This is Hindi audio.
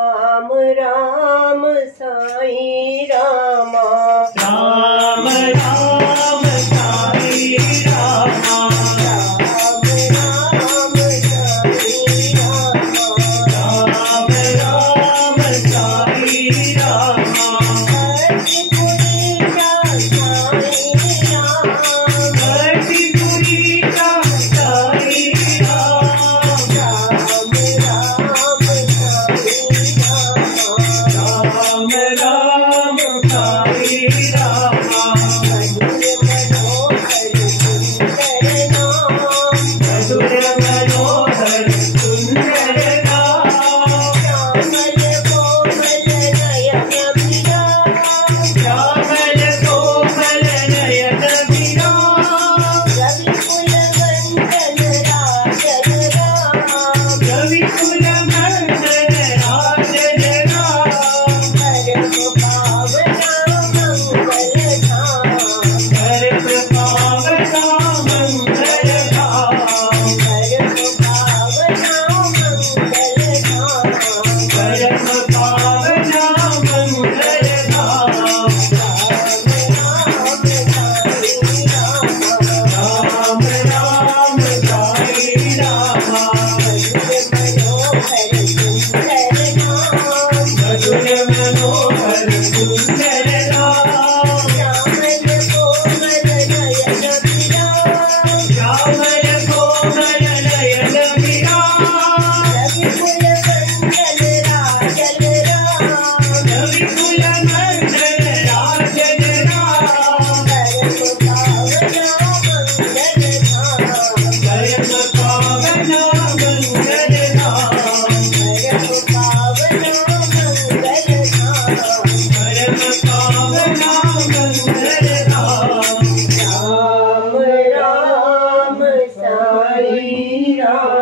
राम राम साईं रामा, राम राम साईं रामा, राम राम साईं रामा, राम राम साईं रामा, हरपुरी का साईं राम, हरपुरी का साईं रामा, राम राम साईं रामा, मधुर मनोहर सुंदर नाम, श्यामल कोमल नयन विराम, श्यामल कोमल नयन विराम, रविकुल मंडल राजन राम, रविकुल मंडल राजन राम, परम पावना मंगल धाम, परम पावना मंगल धाम, परम पावना मंगल धाम, परम पावना मंगल धाम, राम राम साईं रामा, राम राम साईं रामा, मधुर मनोहर सुंदर नाम, मधुर मनोहर सुंदर नाम, श्यामल कोमल नयन विराम, श्यामल कोमल नयन विराम, रविकुल मंडल राजन राम, रविकुल मंडल राजन राम, परम पावना मंगल धाम, परम पावना मंगल धाम, परम पावना मंगल धाम, राम राम साईं राम।